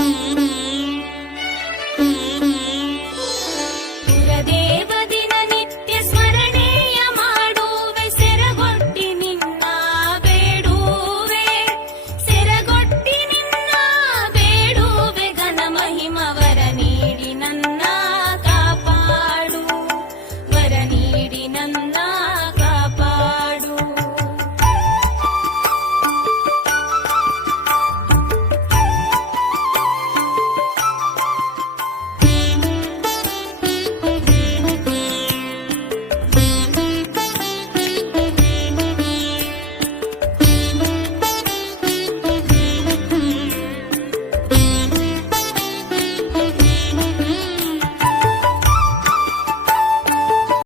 Mm-hmm.